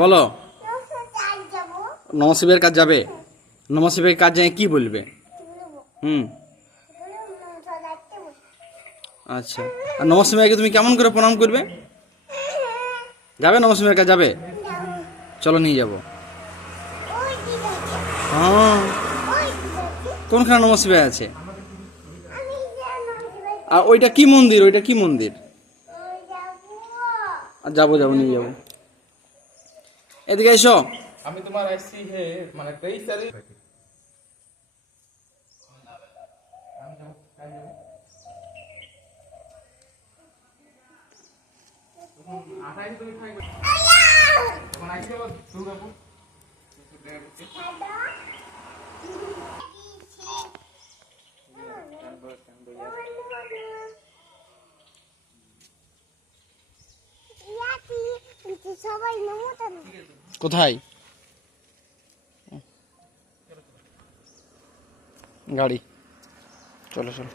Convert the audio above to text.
বলো, নমশিবের কাজ যাবে? নমশিবের কাজ যায় কি বলবে? হুম, আচ্ছা। আর নমশিবাইকে তুমি কেমন করে প্রণাম করবে? যাবে নমশিবের কাজ যাবে? চলো নিয়ে যাবো। হ্যাঁ, কোনখানে নমশিবাই আছে? আর ওইটা কি মন্দির? ওইটা কি মন্দির? আর যাবো যাবো, নিয়ে যাবো। এদিকে এসো। আমি তোমার আসছি হে মানে 23 তারিখ কোথায় গাড়ি? চলো চলো।